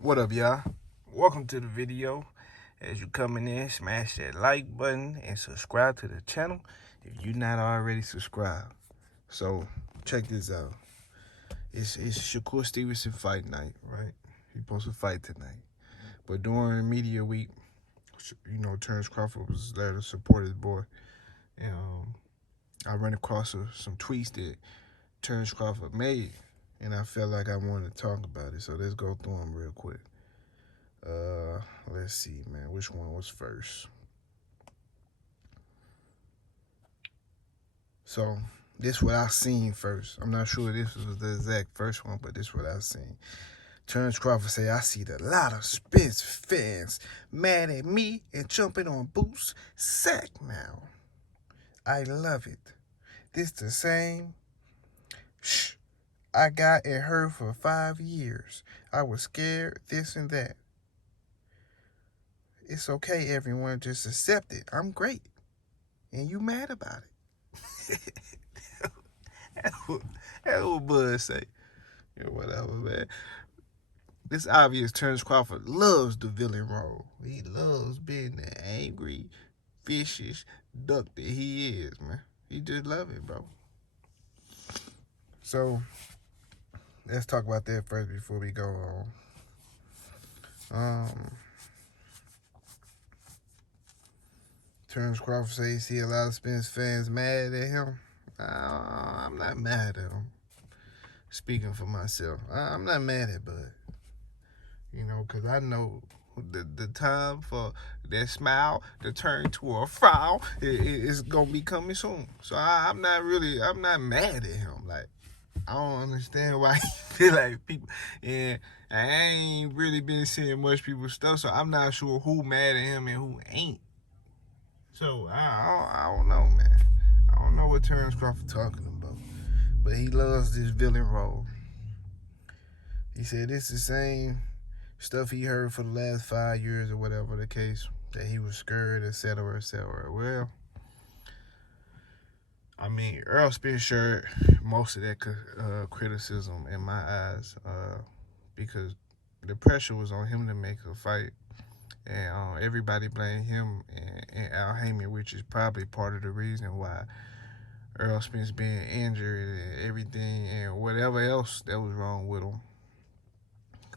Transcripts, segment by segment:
What up, y'all? Welcome to the video. As you coming in, smash that like button and subscribe to the channel if you're not already subscribed. So, check this out. It's Shakur Stevenson fight night, right? He's supposed to fight tonight. But during media week, Terence Crawford was there to support his boy. And I ran across some tweets that Terence Crawford made, and I felt like I wanted to talk about it. So let's go through them real quick. Let's see, man. Which one was first? So this what I seen first. I'm not sure this was the exact first one, but this what I seen. Terence Crawford say, I see a lot of Spence fans mad at me and jumping on Boots' sack now. I love it. This the same shh I got and heard for 5 years. I was scared, this and that. It's okay, everyone. Just accept it. I'm great. And you mad about it. That's what Bud say. Whatever, man. It's obvious Terence Crawford loves the villain role. He loves being the angry, vicious duck that he is, man. He just love it, bro. So, let's talk about that first before we go on. Terence Crawford says he see a lot of Spence fans mad at him. I'm not mad at him. Speaking for myself, I'm not mad at Bud. Because I know the time for that smile to turn to a frown is going to be coming soon. So I'm not mad at him. Like, I don't understand why he feel like people. And I ain't really been seeing much people's stuff, so I'm not sure who mad at him and who ain't. So I don't know, man. I don't know what Terence Crawford talking about. But he loves this villain role. He said it's the same stuff he heard for the last 5 years or whatever the case, that he was scared, etc., etc. Well, I mean, Errol Spence shared most of that criticism in my eyes because the pressure was on him to make a fight, and everybody blamed him and Al Heyman, which is probably part of the reason why Errol Spence being injured and everything and whatever else that was wrong with him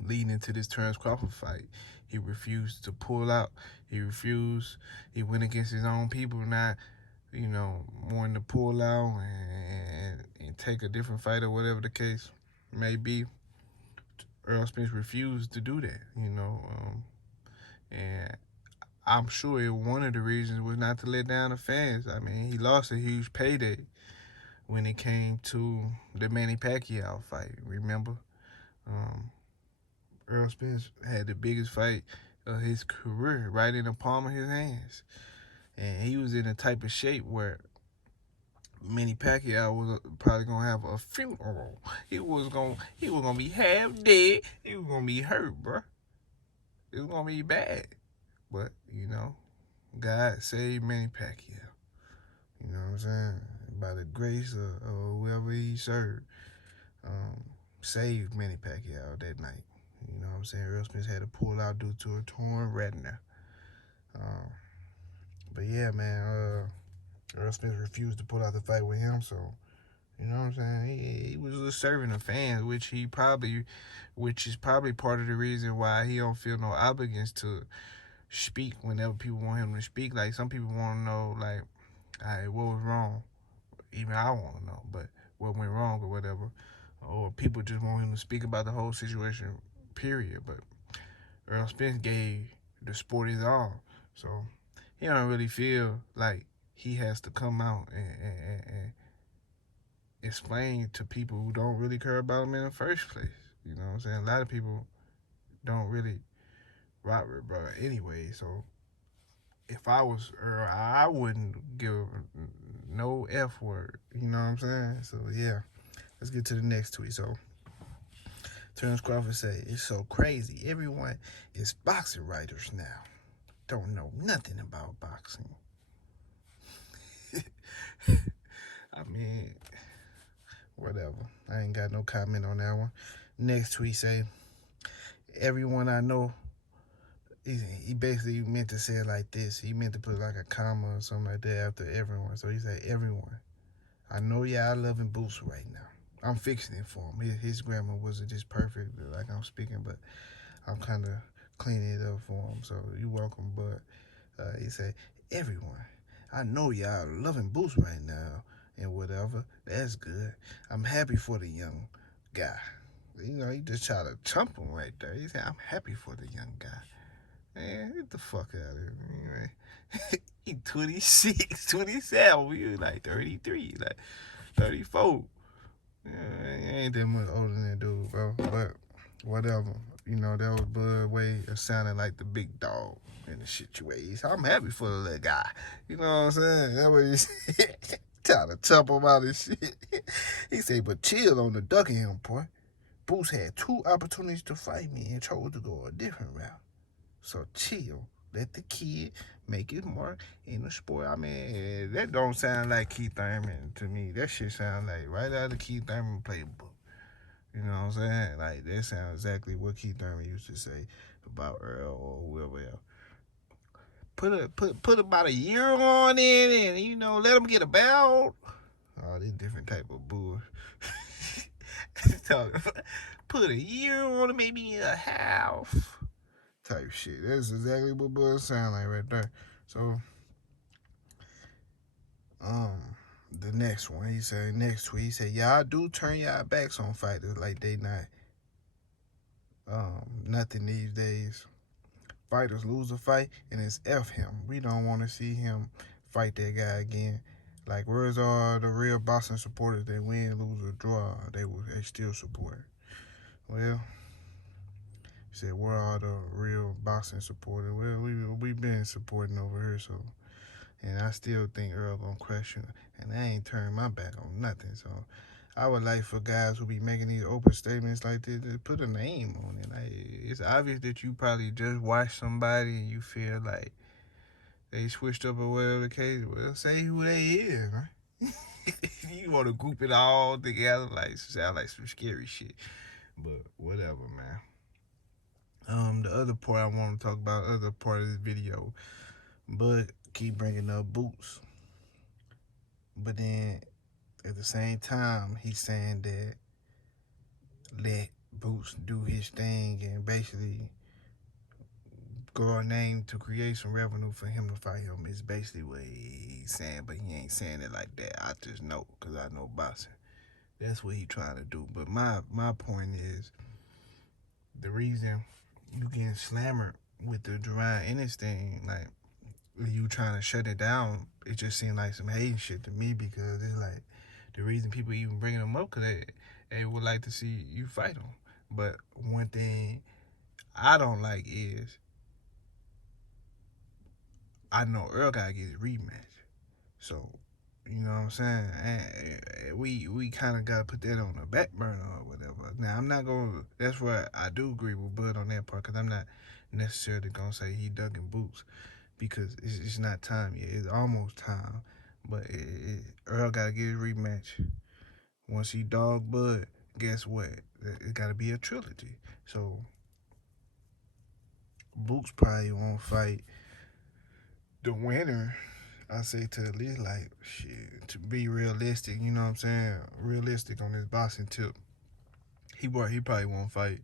leading into this Terence Crawford fight. He refused to pull out. He went against his own people, not, wanting to pull out and take a different fight or whatever the case may be. Errol Spence refused to do that, and I'm sure one of the reasons was not to let down the fans. I mean, he lost a huge payday when it came to the Manny Pacquiao fight, remember? Errol Spence had the biggest fight of his career right in the palm of his hands. And he was in a type of shape where Manny Pacquiao was probably gonna have a funeral. He was gonna be half dead. He was gonna be hurt, bro. It was gonna be bad. But, God saved Manny Pacquiao. You know what I'm saying? By the grace of whoever he served, saved Manny Pacquiao that night. You know what I'm saying? Errol Spence had to pull out due to a torn retina. But yeah, man, Errol Spence refused to pull out the fight with him, so you know what I'm saying? He was just serving the fans, which is probably part of the reason why he don't feel no obligation to speak whenever people want him to speak. Like, some people want to know, like, all right, what was wrong? Even I want to know, but what went wrong or whatever. Or people just want him to speak about the whole situation, period. But Errol Spence gave the sport his all, so he don't really feel like he has to come out and explain to people who don't really care about him in the first place. You know what I'm saying? A lot of people don't really rock with bro anyway, so if I was Earl, I wouldn't give no F word. You know what I'm saying? So yeah, let's get to the next tweet. So Terence Crawford said, it's so crazy. Everyone is boxing writers now. Don't know nothing about boxing. I mean, whatever. I ain't got no comment on that one. Next tweet say, everyone I know, he basically meant to say it like this. He meant to put like a comma or something like that after everyone. So he said, everyone, I know y'all loving Boots right now. I'm fixing it for him. His grammar wasn't just perfect like I'm speaking, but I'm kind of cleaning it up for him. So you're welcome. But he said, everyone, I know y'all loving Boots right now and whatever. That's good. I'm happy for the young guy. You know, he just tried to chump him right there. He said, I'm happy for the young guy. Man, get the fuck out of here, man. He 26, 27. You like 33, like 34. Yeah, he ain't that much older than that dude, bro. But whatever. You know, that was Bud way of sounding like the big dog in the situation. I'm happy for the little guy. You know what I'm saying? That's what he said. Trying to chop him out of shit. He said, but chill on the ducking him, boy. Boots had 2 opportunities to fight me and chose to go a different route. So chill. Let the kid make his mark in the sport. I mean, that don't sound like Keith Thurman to me. That shit sound like right out of the Keith Thurman playbook. You know what I'm saying? Like, that sounds exactly what Keith Thurman used to say about Earl or whoever else. Put about a year on in and, you know, let him get a belt. Oh, this different type of bull. Put a year on it, maybe a half. Type shit. That's exactly what Bud sound like right there. So, the next one, he said, next tweet, he said, y'all do turn y'all backs on fighters like they not nothing these days. Fighters lose a fight and it's F him. We don't want to see him fight that guy again. Like, where's all the real boxing supporters that win, lose, or draw? They still support. Well, he said, where are the real boxing supporters? Well, we've been supporting over here, so. And I still think Earl gonna question her. And I ain't turned my back on nothing. So I would like for guys who be making these open statements like this to put a name on it. Like, it's obvious that you probably just watched somebody and you feel like they switched up or whatever the case. Well, say who they is, man. You want to group it all together, like, sound like some scary shit. But whatever, man. The other part I want to talk about, other part of this video, but keep bringing up Boots. But then at the same time, he's saying that let Boots do his thing and basically grow a name to create some revenue for him to fight him. Is basically what he's saying, but he ain't saying it like that. I just know because I know boxing. That's what he's trying to do. But my point is, the reason you getting slammered with the Jerron Ennis thing, like, you trying to shut it down, it just seemed like some hating shit to me, because it's like the reason people even bringing them up because they would like to see you fight them. But one thing I don't like is, I know Earl gotta get his rematch, so you know what I'm saying. And we kind of gotta put that on the back burner or whatever. Now I'm not gonna. That's where I do agree with Bud on that part, because I'm not necessarily gonna say he ducking Boots, because it's not time yet. It's almost time. But Earl got to get his rematch. Once he dog Bud, guess what? It got to be a trilogy. So Boots probably won't fight the winner. I say to at least, like, shit, to be realistic, you know what I'm saying? Realistic on this boxing tip. He probably won't fight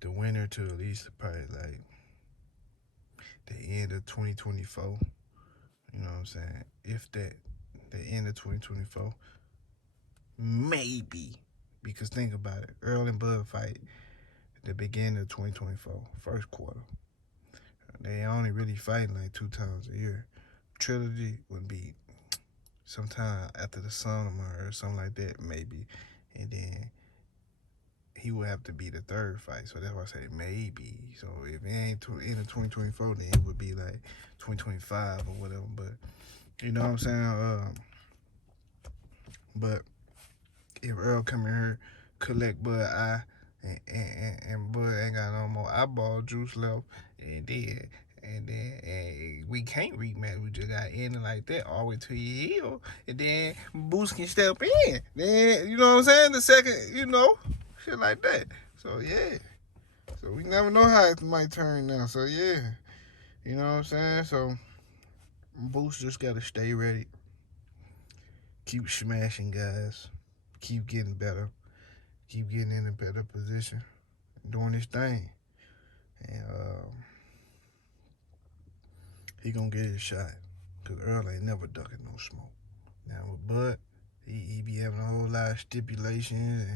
the winner to at least probably like the end of 2024. You know what I'm saying? If that, the end of 2024. Maybe. Because think about it. Earl and Bud fight at the beginning of 2024, first quarter. They only really fighting like 2 times a year. Trilogy would be sometime after the summer or something like that, maybe. And then he would have to be the third fight. So that's why I say maybe. So if it ain't end of 2024, then it would be like 2025 or whatever. But you know what I'm saying? But if Earl come in here, collect Bud eye, and Bud ain't got no more eyeball juice left, and then we can't rematch. We just got ending like that all the way to your heel, and then Boots can step in. Then, you know what I'm saying? The second, you know, shit like that. So yeah. So we never know how it might turn now. So yeah, you know what I'm saying. So Boots just gotta stay ready, keep smashing guys, keep getting better, keep getting in a better position, doing his thing, and he gonna get his shot. Cause Earl ain't never ducking no smoke. Now with Bud, he be having a whole lot of stipulations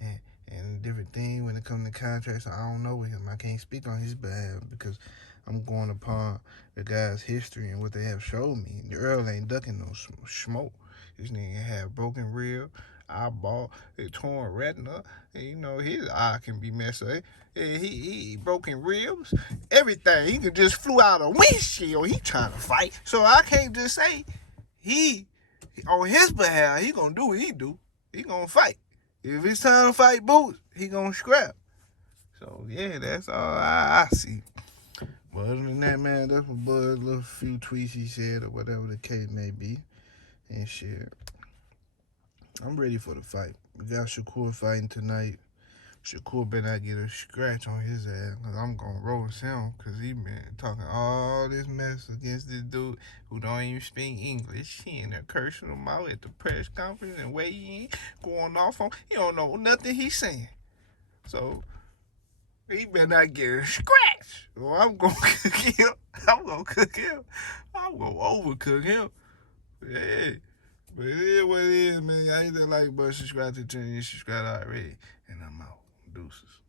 and, and different things when it comes to contracts. So I don't know with him. I can't speak on his behalf because I'm going upon the guy's history and what they have showed me. The Earl ain't ducking no smoke. This nigga had broken rib, eyeball, a torn retina, and you know his eye can be messed up. He broken ribs, everything. He could just flew out a windshield. He trying to fight, so I can't just say he on his behalf. He gonna do what he do. He gonna fight. If it's time to fight Boots, he gonna scrap. So yeah, that's all I see. But other than that, man, that's what Bud, little few tweets he said or whatever the case may be, and shit. I'm ready for the fight. We got Shakur fighting tonight. Shakur better not get a scratch on his ass, because I'm going to roast him, because he been talking all this mess against this dude who don't even speak English. He in there cursing him out at the press conference and weighing in, going off on, he don't know nothing he's saying. So, he better not get a scratch, or I'm going to cook him. I'm going to cook him. I'm going to overcook him. Yeah. But it is what it is, man. I hit that like button, subscribe to the channel, you subscribe already, and I'm out. Deuces.